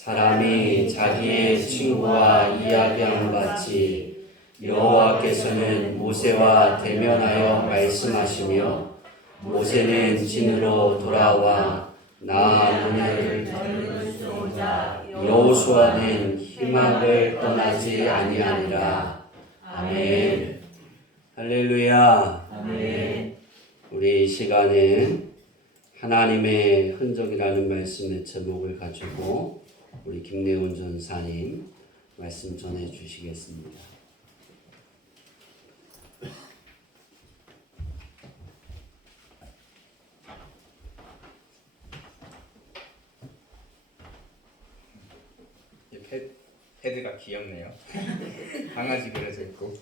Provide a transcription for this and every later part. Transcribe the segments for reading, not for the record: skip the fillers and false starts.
사람이 자기의 친구와 이야기하는 같이 여호와께서는 모세와 대면하여 말씀하시며 모세는 진으로 돌아와 나 너희를 여호수아는 희망을 떠나지 아니하니라. 아멘. 할렐루야. 아멘. 우리 이 시간에 하나님의 흔적이라는 말씀의 제목을 가지고 우리 김내훈 전사님 말씀 전해 주시겠습니다. 패드가 귀엽네요. 강아지 그려져 있고.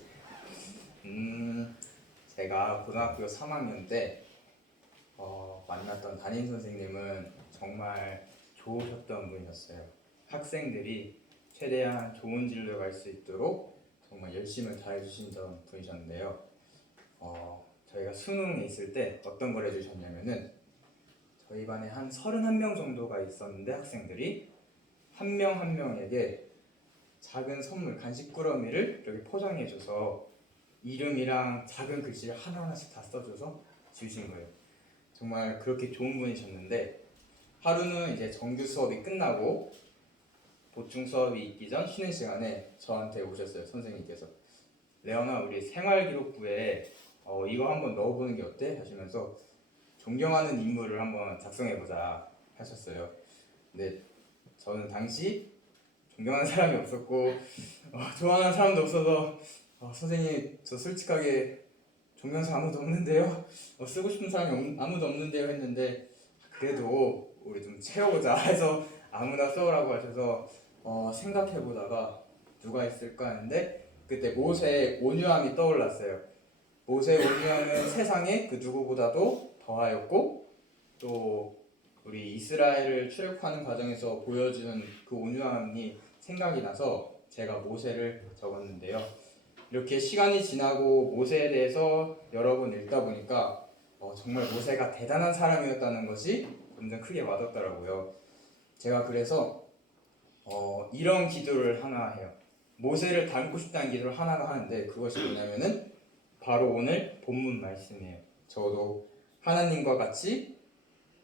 제가 고등학교 3학년 때 만났던 담임 선생님은 정말 좋으셨던 분이었어요. 학생들이 최대한 좋은 진로에 갈 수 있도록 정말 열심히 잘해주시던 분이셨는데요. 저희가 수능에 있을 때 어떤 걸 해주셨냐면은 저희 반에 한 31명 정도가 있었는데 학생들이 한 명 한 명에게 작은 선물, 간식 꾸러미를 이렇게 포장해줘서 이름이랑 작은 글씨를 하나하나씩 다 써줘서 주신 거예요. 정말 그렇게 좋은 분이셨는데 하루는 이제 정규 수업이 끝나고 보충 수업이 있기 전 쉬는 시간에 저한테 오셨어요. 선생님께서 레오나 우리 생활기록부에 이거 한번 넣어보는 게 어때? 하시면서 존경하는 인물을 한번 작성해보자 하셨어요. 근데 저는 당시 존경하는 사람이 없었고 좋아하는 사람도 없어서 선생님 저 솔직하게 존경사 아무도 없는데요? 쓰고 싶은 사람이 아무도 없는데요? 했는데 그래도 우리 좀 채워보자 해서 아무나 써오라고 하셔서 생각해보다가 누가 있을까 했는데 그때 모세의 온유함이 떠올랐어요. 모세의 온유함은 세상에 그 누구보다도 더하였고 또 우리 이스라엘을 출애굽하는 과정에서 보여주는 그 온유함이 생각이 나서 제가 모세를 적었는데요. 이렇게 시간이 지나고 모세에 대해서 여러 번 읽다 보니까 정말 모세가 대단한 사람이었다는 것이 점점 크게 와닿더라고요. 제가 그래서 이런 기도를 하나 해요. 모세를 닮고 싶다는 기도를 하나가 하는데 그것이 뭐냐면은 바로 오늘 본문 말씀이에요. 저도 하나님과 같이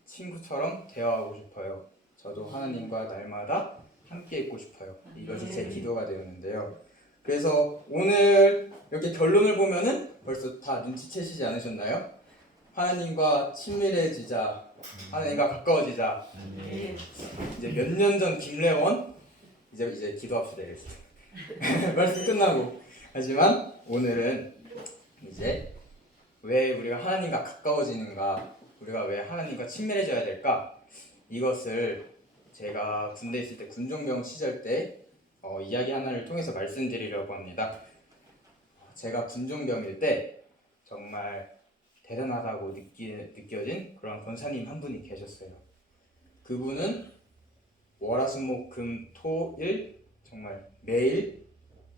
친구처럼 대화하고 싶어요. 저도 하나님과 날마다 함께 있고 싶어요. 이것이 제 기도가 되었는데요. 그래서 오늘 이렇게 결론을 보면은 벌써 다 눈치채시지 않으셨나요? 하나님과 친밀해지자, 하나님과 가까워지자. 이제 몇 년 전 김래원 이제 기도합시다 이랬어요. 말씀 끝나고. 하지만 오늘은 이제 왜 우리가 하나님과 가까워지는가, 우리가 왜 하나님과 친밀해져야 될까? 이것을 제가 군대 있을 때 군종병 시절 때 이야기 하나를 통해서 말씀드리려고 합니다. 제가 군종병일 때 정말 대단하다고 느껴진 그런 권사님 한 분이 계셨어요. 그분은 월화수목금토일 정말 매일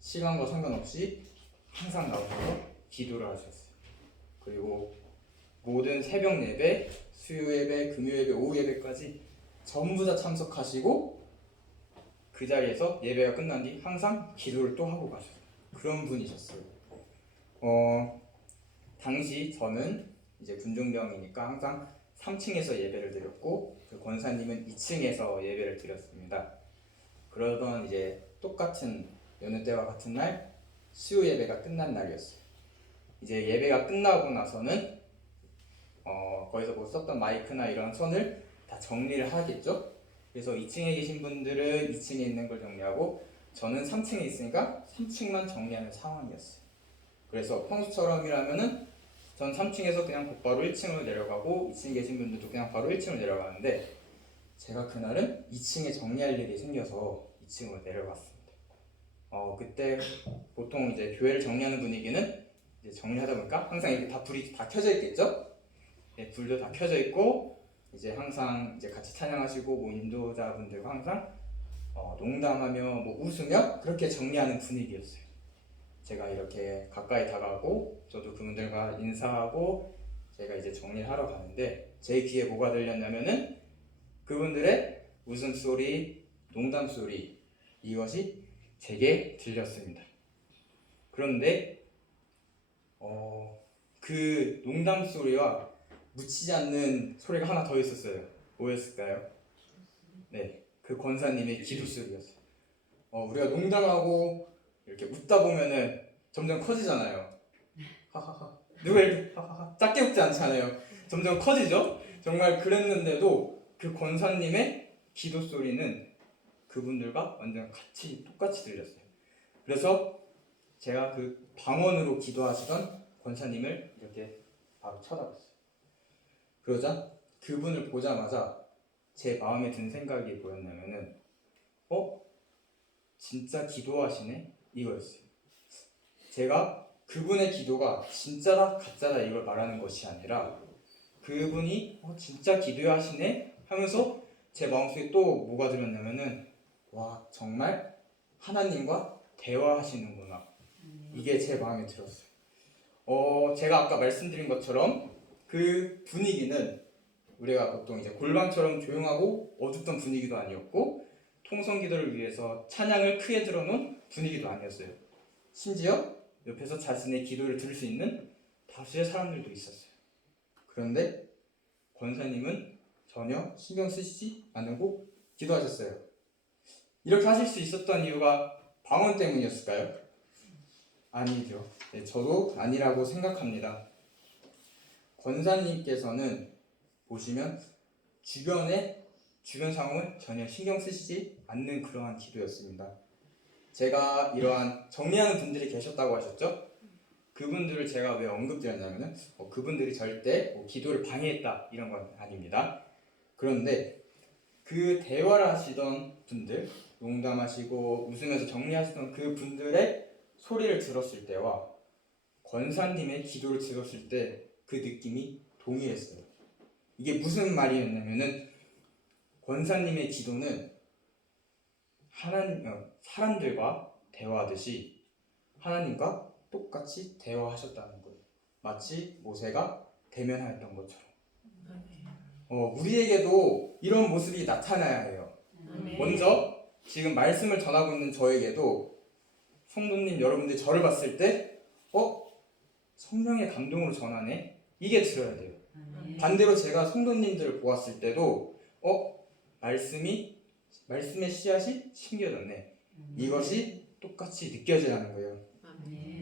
시간과 상관없이 항상 나오셔서 기도를 하셨어요. 그리고 모든 새벽 예배, 수요 예배, 금요 예배, 오후 예배까지 전부 다 참석하시고 그 자리에서 예배가 끝난 뒤 항상 기도를 또 하고 가셨어요. 그런 분이셨어요. 당시 저는 이제 군종병이니까 항상 3층에서 예배를 드렸고 그 권사님은 2층에서 예배를 드렸습니다. 그러던 이제 똑같은 여느 때와 같은 날 수요 예배가 끝난 날이었어요. 이제 예배가 끝나고 나서는 거기서 뭐 썼던 마이크나 이런 선을 다 정리를 하겠죠. 그래서 2층에 계신 분들은 2층에 있는 걸 정리하고 저는 3층에 있으니까 3층만 정리하는 상황이었어요. 그래서 평소처럼이라면은 전 3층에서 그냥 곧바로 1층으로 내려가고 2층에 계신 분들도 그냥 바로 1층으로 내려가는데 제가 그날은 2층에 정리할 일이 생겨서 2층으로 내려갔습니다. 그때 보통 이제 교회를 정리하는 분위기는 이제 정리하다 보니까 항상 이렇게 다 불이 다 켜져 있겠죠? 네, 불도 다 켜져 있고 이제 항상 이제 같이 찬양하시고 뭐 인도자분들과 항상 농담하며 뭐 웃으며 그렇게 정리하는 분위기였어요. 제가 이렇게 가까이 다가가고 저도 그분들과 인사하고 제가 이제 정리를 하러 가는데 제 귀에 뭐가 들렸냐면은 그분들의 웃음소리 농담 소리 이것이 제게 들렸습니다. 그런데 그 농담 소리와 묻히지 않는 소리가 하나 더 있었어요. 뭐였을까요? 네, 그 권사님의 기도 소리였어요. 우리가 농담하고 이렇게 웃다 보면은 점점 커지잖아요. 하하하. 누가 이렇게 하하하 작게 웃지 않잖아요. 점점 커지죠. 정말 그랬는데도 그 권사님의 기도 소리는 그분들과 완전 똑같이 들렸어요. 그래서 제가 그 방언으로 기도하시던 권사님을 이렇게 바로 쳐다봤어요. 그러자 그분을 보자마자 제 마음에 든 생각이 뭐였냐면은 진짜 기도하시네? 이거였어요. 제가 그분의 기도가 진짜다 가짜다 이걸 말하는 것이 아니라 그분이 진짜 기도하시네? 하면서 제 마음속에 또 뭐가 들었냐면은 와 정말 하나님과 대화하시는구나. 이게 제 마음에 들었어요. 제가 아까 말씀드린 것처럼 그 분위기는 우리가 보통 이제 골방처럼 조용하고 어둡던 분위기도 아니었고 통성기도를 위해서 찬양을 크게 들어놓은 분위기도 아니었어요. 심지어 옆에서 자신의 기도를 들을 수 있는 다수의 사람들도 있었어요. 그런데 권사님은 전혀 신경 쓰시지 않고 기도하셨어요. 이렇게 하실 수 있었던 이유가 방언 때문이었을까요? 아니죠. 네, 저도 아니라고 생각합니다. 권사님께서는 보시면 주변 상황을 전혀 신경 쓰시지 않는 그러한 기도였습니다. 제가 이러한 정리하는 분들이 계셨다고 하셨죠? 그분들을 제가 왜 언급드렸냐면은 그분들이 절대 기도를 방해했다 이런 건 아닙니다. 그런데 그 대화를 하시던 분들, 농담하시고 웃으면서 정리하시던 그 분들의 소리를 들었을 때와 권사님의 기도를 들었을 때 그 느낌이 동일했어요. 이게 무슨 말이었냐면은 권사님의 기도는 사람들과 대화하듯이 하나님과 똑같이 대화하셨다는 거예요. 마치 모세가 대면하였던 것처럼. 우리에게도 이런 모습이 나타나야 해요. 먼저 지금 말씀을 전하고 있는 저에게도 성도님 여러분들 저를 봤을 때 성령의 감동으로 전하네? 이게 들어야 돼요. 반대로 제가 성도님들을 보았을 때도 말씀의 씨앗이 심겨졌네. 이것이 똑같이 느껴져야 하는 거예요.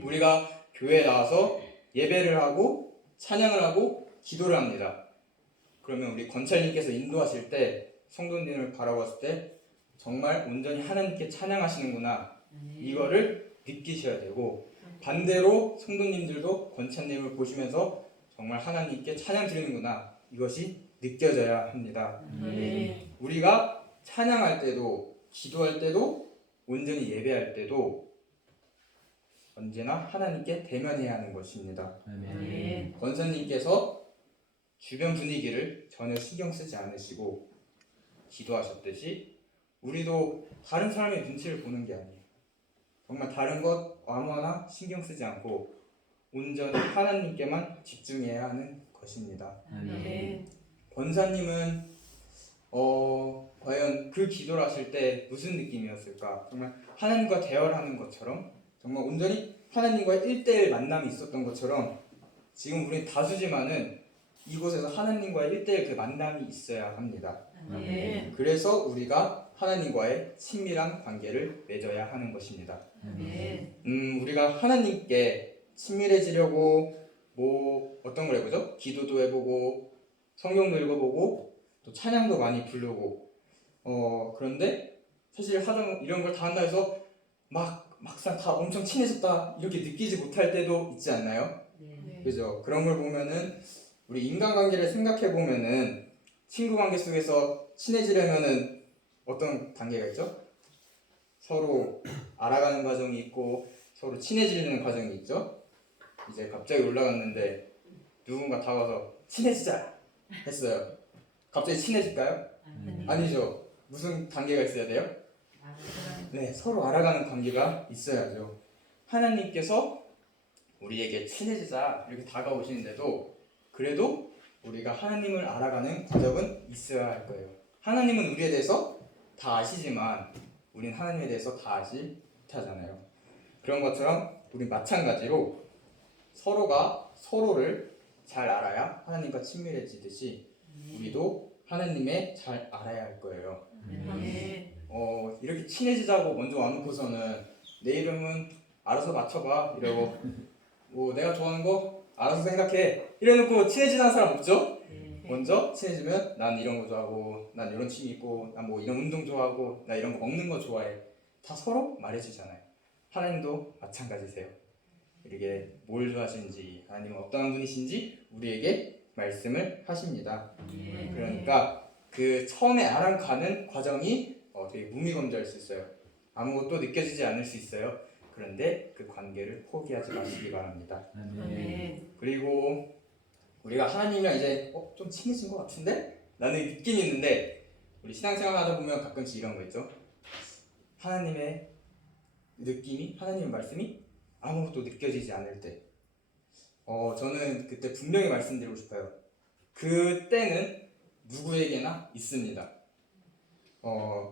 우리가 교회에 나와서 예배를 하고 찬양을 하고 기도를 합니다. 그러면 우리 권찰님께서 인도하실 때 성도님을 바라봤을 때 정말 온전히 하나님께 찬양하시는구나 이거를 느끼셔야 되고 반대로 성도님들도 권찰님을 보시면서 정말 하나님께 찬양 드리는구나 이것이 느껴져야 합니다. 우리가 찬양할 때도 기도할 때도 온전히 예배할 때도 언제나 하나님께 대면해야 하는 것입니다. 권사님께서 주변 분위기를 전혀 신경 쓰지 않으시고 기도하셨듯이 우리도 다른 사람의 눈치를 보는 게 아니에요. 정말 다른 것 아무거나 신경 쓰지 않고 온전히 하나님께만 집중해야 하는 것입니다. 권사님은 과연 그 기도를 하실 때 무슨 느낌이었을까? 정말 하나님과 대화를 하는 것처럼 정말 온전히 하나님과의 1대1 만남이 있었던 것처럼 지금 우리 다수지만은 이곳에서 하나님과의 1대1 그 만남이 있어야 합니다. 그래서 우리가 하나님과의 친밀한 관계를 맺어야 하는 것입니다. 우리가 하나님께 친밀해지려고 어떤 걸 해보죠? 기도도 해보고 성경도 읽어보고 또 찬양도 많이 부르고 그런데 사실 이런 걸 다 한다 해서 막상 다 엄청 친해졌다 이렇게 느끼지 못할 때도 있지 않나요? 그죠? 그런 걸 보면은 우리 인간관계를 생각해 보면은 친구 관계 속에서 친해지려면은 어떤 단계가 있죠? 서로 알아가는 과정이 있고 서로 친해지는 과정이 있죠? 이제 갑자기 올라갔는데 누군가 다가와서 친해지자 했어요. 갑자기 친해질까요? 아니죠. 무슨 단계가 있어야 돼요? 네, 서로 알아가는 관계가 있어야죠. 하나님께서 우리에게 친해지자 이렇게 다가오시는데도 그래도 우리가 하나님을 알아가는 과정은 있어야 할 거예요. 하나님은 우리에 대해서 다 아시지만 우린 하나님에 대해서 다 아지 못하잖아요. 그런 것처럼 우린 마찬가지로 서로가 서로를 잘 알아야 하나님과 친밀해지듯이 우리도 하나님의 잘 알아야 할 거예요. 이렇게 친해지자고 먼저 와놓고서는 내 이름은 알아서 맞춰봐 이러고 뭐 내가 좋아하는 거 알아서 생각해 이래놓고 친해지는 사람 없죠? 먼저 친해지면 난 이런 거 좋아하고 난 이런 취미 있고 난 뭐 이런 운동 좋아하고 나 이런 거 먹는 거 좋아해. 다 서로 말해주잖아요. 하나님도 마찬가지세요. 우리에게 뭘 좋아하시는지 하나님은 어떠한 분이신지 우리에게 말씀을 하십니다. 그러니까 그 처음에 알아가는 과정이 되게 무미건조할 수 있어요. 아무것도 느껴지지 않을 수 있어요. 그런데 그 관계를 포기하지 마시기 바랍니다. 그리고 우리가 하나님이랑 이제 좀 친해진 것 같은데? 라는 느낌이 있는데 우리 신앙생활 하다 보면 가끔씩 이런 거 있죠. 하나님의 느낌이, 하나님의 말씀이 아무것도 느껴지지 않을 때 저는 그때 분명히 말씀드리고 싶어요. 그때는 누구에게나 있습니다.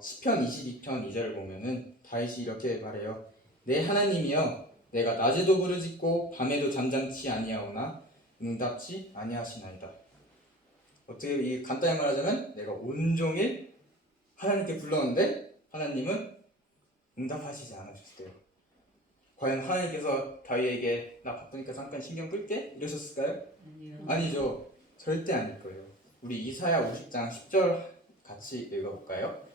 시편 22편 2절을 보면은 다윗이 이렇게 말해요. 내 하나님이여 내가 낮에도 부르짖고 밤에도 잠잠치 아니하오나 응답치 아니하시나이다. 어떻게 이 간단히 말하자면 내가 온종일 하나님께 불렀는데 하나님은 응답하시지 않으셨대요. 과연 하나님께서 다윗에게 나 바쁘니까 잠깐 신경 끌게 이러셨을까요? 아니죠. 절대 아닐 거예요. 우리 이사야 50장 10절 같이 읽어볼까요?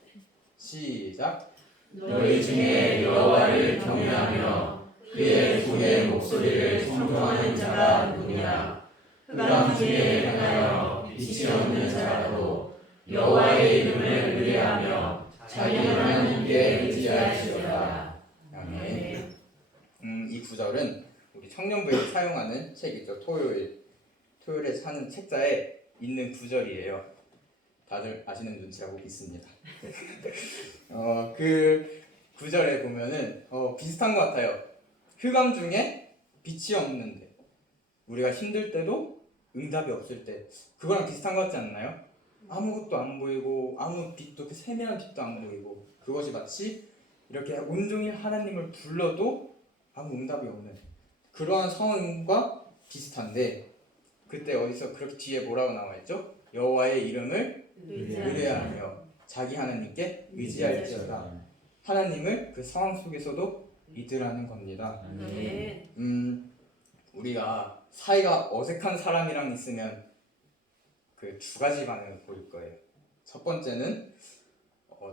시작. 너희 중에 여호와를 경외하며 그의 종의 목소리를 청종하는 자가 누구냐? 흑암 중에 행하여 빛이 없는 자라도 여호와의 이름을 의뢰하며 자기 하나님께 의지할지어다. 아멘. 이 구절은 우리 청년부에서 사용하는 책이죠. 토요일에 사는 책자에 있는 구절이에요. 다들 아시는 눈치라고 믿습니다. 그 구절에 보면은 비슷한 것 같아요. 흑암 중에 빛이 없는데 우리가 힘들 때도 응답이 없을 때 그거랑 비슷한 것 같지 않나요? 아무것도 안 보이고 아무 빛도 그 세밀한 빛도 안 보이고 그것이 마치 이렇게 온종일 하나님을 불러도 아무 응답이 없는 그러한 상황과 비슷한데 그때 어디서 그렇게 뒤에 뭐라고 나와있죠? 여호와의 이름을 의뢰하며 자기 하나님께 의지할지어다. 하나님을 그 상황 속에서도 믿으라는 겁니다. 우리가 사이가 어색한 사람이랑 있으면 그 두 가지 반응을 보일 거예요. 첫 번째는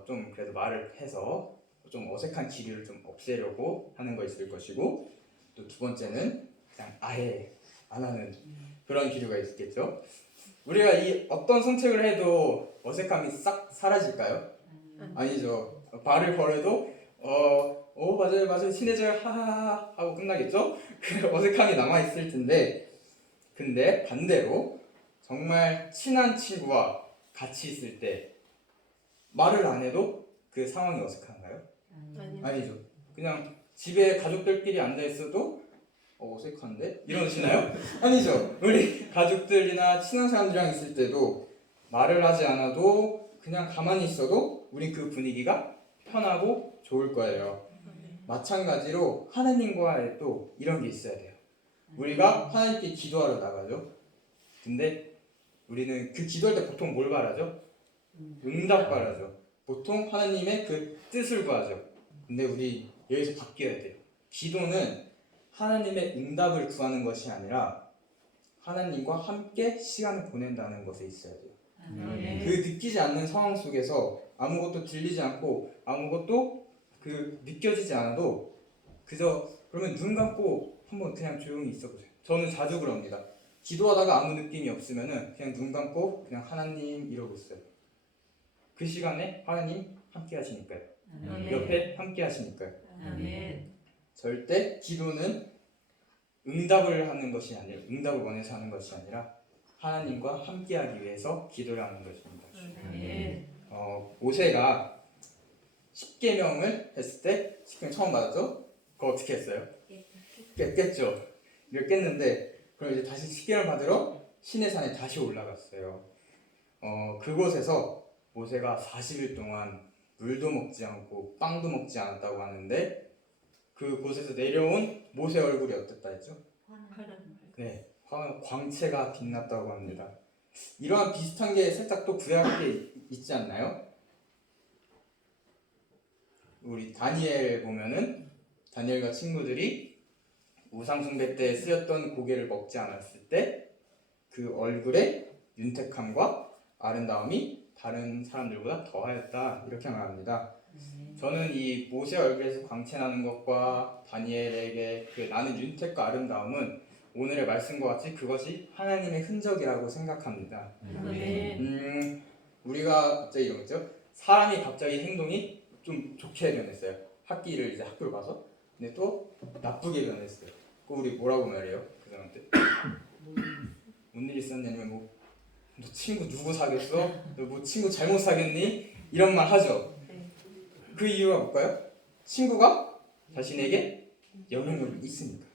좀 그래도 말을 해서 좀 어색한 기류를 좀 없애려고 하는 거 있을 것이고 또 두 번째는 그냥 아예 안 하는 그런 기류가 있겠죠. 우리가 이 어떤 선택을 해도 어색함이 싹 사라질까요? 아니죠. 발을 걸어도 맞아요 친해져요 하하하 하고 끝나겠죠? 그 어색함이 남아있을 텐데 근데 반대로 정말 친한 친구와 같이 있을 때 말을 안 해도 그 상황이 어색한가요? 아니죠. 그냥 집에 가족들끼리 앉아있어도 어색한데? 이러시나요? 아니죠. 우리 가족들이나 친한 사람들이랑 있을 때도 말을 하지 않아도 그냥 가만히 있어도 우린 그 분위기가 편하고 좋을 거예요. 마찬가지로 하나님과의 또 이런 게 있어야 돼요. 우리가 하나님께 기도하러 나가죠. 근데 우리는 그 기도할 때 보통 뭘 바라죠? 응답 바라죠. 보통 하나님의 그 뜻을 구하죠. 근데 우리 여기서 바뀌어야 돼요. 기도는 하나님의 응답을 구하는 것이 아니라 하나님과 함께 시간을 보낸다는 것에 있어야 돼요. 그 느끼지 않는 상황 속에서 아무것도 들리지 않고 아무것도 그 느껴지지 않아도 그저 그러면 눈 감고 한번 그냥 조용히 있어보세요. 저는 자주 그럽니다. 기도하다가 아무 느낌이 없으면은 그냥 눈 감고 그냥 하나님 이러고 있어요. 그 시간에 하나님 함께 하시니까요. 옆에 함께 하시니까요. 절대 기도는 응답을 하는 것이 아니라 응답을 원해서 하는 것이 아니라 하나님과 함께하기 위해서 기도를 하는 것입니다. 모세가 10계명을 했을 때 10계명 처음 받았죠? 그거 어떻게 했어요? 깼죠. 이걸 깼는데 그럼 이제 다시 10계명을 받으러 시내산에 다시 올라갔어요. 그곳에서 모세가 40일 동안 물도 먹지 않고 빵도 먹지 않았다고 하는데 그곳에서 내려온 모세 얼굴이 어땠다 했죠? 네, 광채가 빛났다고 합니다. 이러한 비슷한 게 살짝 또 구약에 있지 않나요? 우리 다니엘 보면은 다니엘과 친구들이 우상숭배 때 쓰였던 고개를 먹지 않았을 때 그 얼굴의 윤택함과 아름다움이 다른 사람들보다 더하였다 이렇게 말합니다. 저는 이 모세 얼굴에서 광채 나는 것과 다니엘에게 그 나는 윤택과 아름다움은 오늘의 말씀과 같이 그것이 하나님의 흔적이라고 생각합니다. 우리가 갑자기 이런 거죠. 사람이 갑자기 행동이 좀 좋게 변했어요. 학기를 이제 학교를 가서 근데 또 나쁘게 변했어요. 그 우리 뭐라고 말해요? 그 사람한테 뭔 일 있었냐 아니면 뭐 너 친구 누구 사귀었어? 너 뭐 친구 잘못 사귀었니? 이런 말 하죠. 그 이유가 뭘까요? 친구가 자신에게 영향력이 있으니까.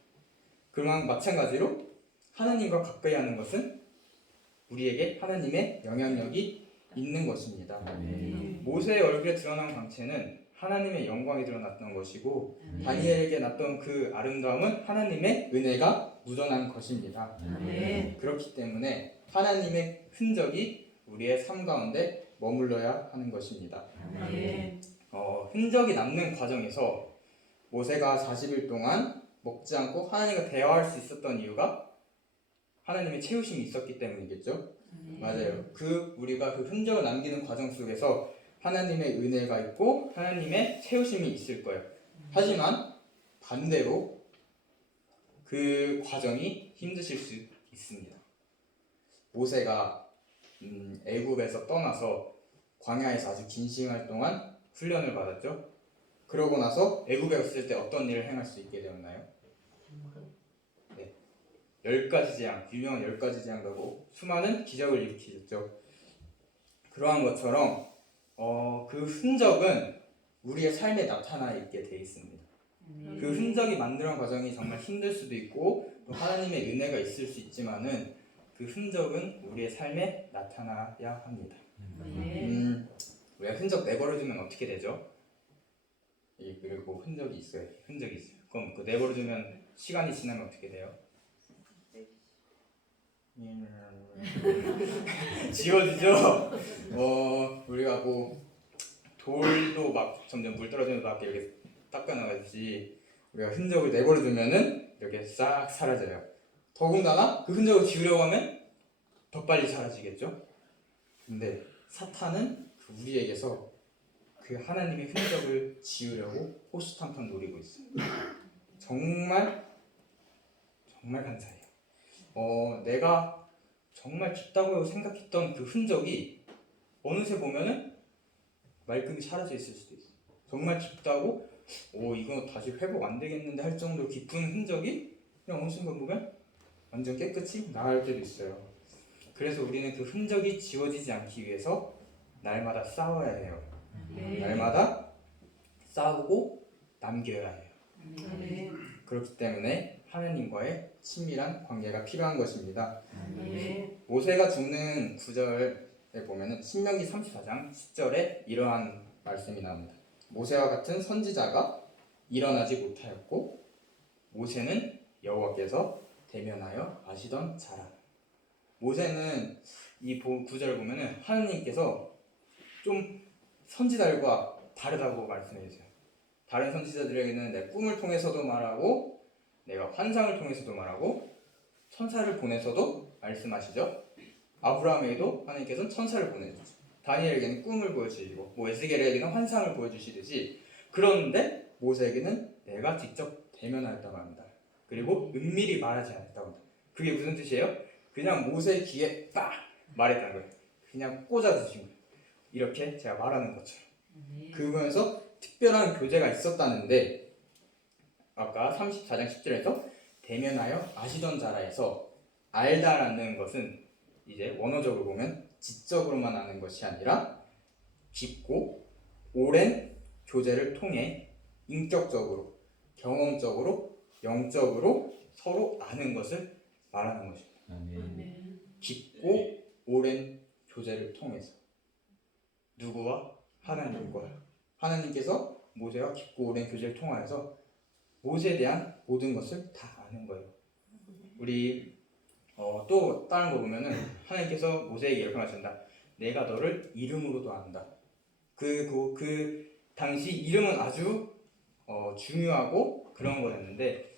그러면 마찬가지로 하나님과 가까이 하는 것은 우리에게 하나님의 영향력이 있는 것입니다. 모세의 얼굴에 드러난 광채는 하나님의 영광이 드러났던 것이고 다니엘에게 났던 그 아름다움은 하나님의 은혜가 묻어난 것입니다. 그렇기 때문에 하나님의 흔적이 우리의 삶 가운데 머물러야 하는 것입니다. 흔적이 남는 과정에서 모세가 40일 동안 먹지 않고 하나님과 대화할 수 있었던 이유가 하나님의 채우심이 있었기 때문이겠죠. 맞아요. 우리가 그 흔적을 남기는 과정 속에서 하나님의 은혜가 있고 하나님의 채우심이 있을 거예요. 하지만 반대로 그 과정이 힘드실 수 있습니다. 모세가 애굽에서 떠나서 광야에서 아주 긴 시간 동안 훈련을 받았죠. 그러고 나서 애굽에 갔을 때 어떤 일을 행할 수 있게 되었나요? 네, 10가지 재앙, 유명한 10가지 재앙이라고 수많은 기적을 일으키셨죠. 그러한 것처럼 그 흔적은 우리의 삶에 나타나 있게 돼 있습니다. 그 흔적이 만드는 과정이 정말 힘들 수도 있고 또 하나님의 은혜가 있을 수 있지만은 그 흔적은 우리의 삶에 나타나야 합니다. 우리가 흔적 내버려두면 어떻게 되죠? 그리고 흔적이 있어요. 그럼 그 내버려두면 시간이 지나면 어떻게 돼요? 지워지죠. 우리가 뭐 돌도 막 점점 물 떨어지는 막 이렇게 닦아나가듯이 우리가 흔적을 내버려두면은 이렇게 싹 사라져요. 더군다나 그 흔적을 지우려고 하면 더 빨리 사라지겠죠. 근데 사탄은 우리에게서 그 하나님의 흔적을 지우려고 호시탐탐 노리고 있어요. 정말 감사해요. 내가 정말 깊다고 생각했던 그 흔적이 어느새 보면은 말끔히 사라져 있을 수도 있어요. 정말 깊다고 이거 다시 회복 안 되겠는데 할 정도로 깊은 흔적이 그냥 어느 순간 보면 완전 깨끗이 나갈 때도 있어요. 그래서 우리는 그 흔적이 지워지지 않기 위해서 날마다 싸워야 해요. 날마다 싸우고 남겨야 해요. 그렇기 때문에 하나님과의 친밀한 관계가 필요한 것입니다. 모세가 죽는 구절에 보면은 신명기 34장 10절에 이러한 말씀이 나옵니다. 모세와 같은 선지자가 일어나지 못하였고 모세는 여호와께서 대면하여 아시던 자라. 모세는 이 구절을 보면은 하나님께서 좀 선지자들과 다르다고 말씀해 주세요. 다른 선지자들에게는 내 꿈을 통해서도 말하고 내가 환상을 통해서도 말하고 천사를 보내서도 말씀하시죠. 아브라함에게도 하나님께서는 천사를 보내주죠. 다니엘에게는 꿈을 보여주시고 에스겔에게는 환상을 보여주시듯이 그런데 모세에게는 내가 직접 대면하였다고 합니다. 그리고 은밀히 말하지 않았다고 합니다. 그게 무슨 뜻이에요? 그냥 모세의 귀에 딱 말했다는 거예요. 그냥 꽂아주신 거예요. 이렇게 제가 말하는 것처럼. 그러면서 특별한 교제가 있었다는데 아까 34장 10절에서 대면하여 아시던 자라에서 알다라는 것은 이제 원어적으로 보면 지적으로만 아는 것이 아니라 깊고 오랜 교제를 통해 인격적으로, 경험적으로, 영적으로 서로 아는 것을 말하는 것입니다. 깊고 오랜 교제를 통해서 누구와? 하나님과. 하나님께서 모세와 깊고 오랜 교제를 통하여서 모세에 대한 모든 것을 다 아는 거예요. 우리 또 다른 거 보면은 하나님께서 모세에게 이렇게 말씀한다. 내가 너를 이름으로도 안다. 그 당시 이름은 아주 중요하고 그런 거였는데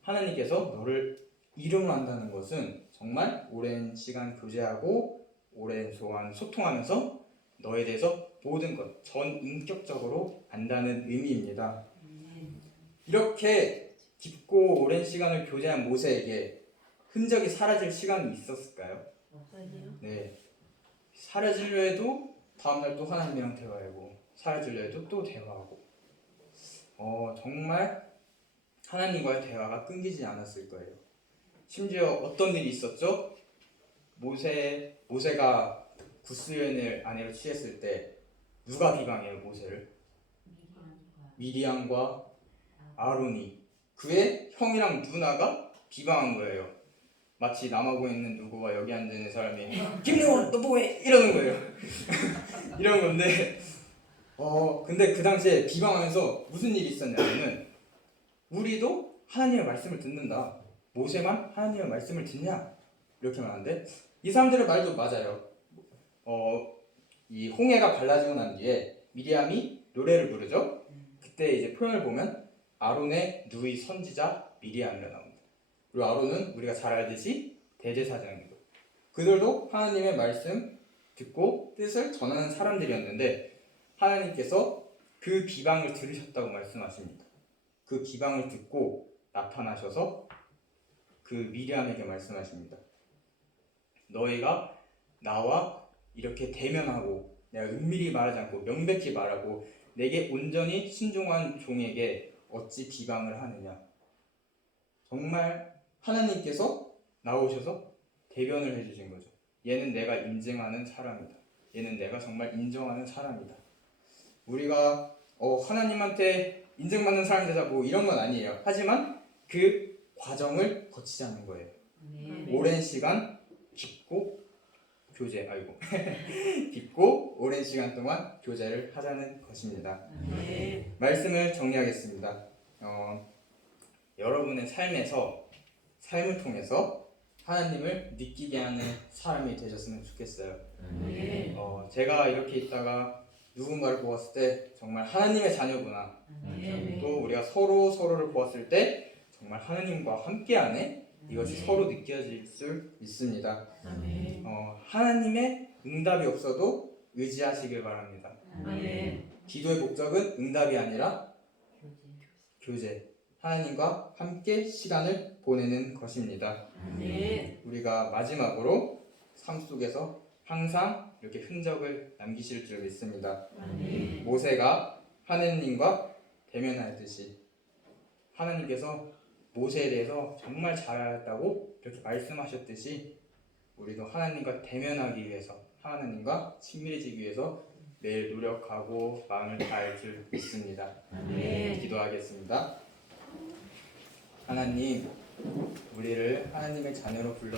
하나님께서 너를 이름으로 안다는 것은 정말 오랜 시간 교제하고 오랜 소환 소통하면서 너에 대해서 모든 것 전 인격적으로 안다는 의미입니다. 이렇게 깊고 오랜 시간을 교제한 모세에게 흔적이 사라질 시간이 있었을까요? 네. 사라지려 해도 다음날 또 하나님이랑 대화하고 사라지려 해도 또 대화하고 정말 하나님과의 대화가 끊기지 않았을 거예요. 심지어 어떤 일이 있었죠? 모세가 구스여인을 아내로 취했을 때 누가 비방해요 모세를? 미리암과 아론이 그의 형이랑 누나가 비방한 거예요. 마치 남하고 있는 누구와 여기 앉아있는 사람이 김래원 너 뭐해? 이러는 거예요. 이런 건데 근데 그 당시에 비방하면서 무슨 일이 있었냐면은 우리도 하나님의 말씀을 듣는다. 모세만 하나님의 말씀을 듣냐? 이렇게 말하는데 이 사람들의 말도 맞아요. 이 홍해가 갈라지고 난 뒤에 미리암이 노래를 부르죠. 그때 이제 표현을 보면 아론의 누이 선지자 미리암이라 나옵니다. 그리고 아론은 우리가 잘 알듯이 대제사장이고 그들도 하나님의 말씀 듣고 뜻을 전하는 사람들이었는데 하나님께서 그 비방을 들으셨다고 말씀하십니다. 그 비방을 듣고 나타나셔서 그 미리암에게 말씀하십니다. 너희가 나와 이렇게 대면하고 내가 은밀히 말하지 않고 명백히 말하고 내게 온전히 순종한 종에게 어찌 비방을 하느냐. 정말 하나님께서 나오셔서 대변을 해주신 거죠. 얘는 내가 인증하는 사람이다. 얘는 내가 정말 인정하는 사람이다. 우리가 하나님한테 인정받는 사람이 되자 뭐 이런 건 아니에요. 하지만 그 과정을 거치자는 거예요. 오랜 시간 깊고 깊고 오랜 시간 동안 교제를 하자는 것입니다. 말씀을 정리하겠습니다. 여러분의 삶을 통해서 하나님을 느끼게 하는 사람이 되셨으면 좋겠어요. 제가 이렇게 있다가 누군가를 보았을 때 정말 하나님의 자녀구나. 또 우리가 서로를 보았을 때 정말 하나님과 함께하네. 이것이 서로 느껴질 수 있습니다. 하나님의 응답이 없어도 의지하시길 바랍니다. 기도의 목적은 응답이 아니라 교제. 하나님과 함께 시간을 보내는 것입니다. 우리가 마지막으로 삶 속에서 항상 이렇게 흔적을 남기실 줄 믿습니다. 모세가 하나님과 대면하듯이 하나님께서 모세에 대해서 정말 잘 알았다고 이렇게 말씀하셨듯이 우리도 하나님과 대면하기 위해서 하나님과 친밀해지기 위해서 매일 노력하고 마음을 다할 줄 믿습니다. 기도하겠습니다. 하나님, 우리를 하나님의 자녀로 불러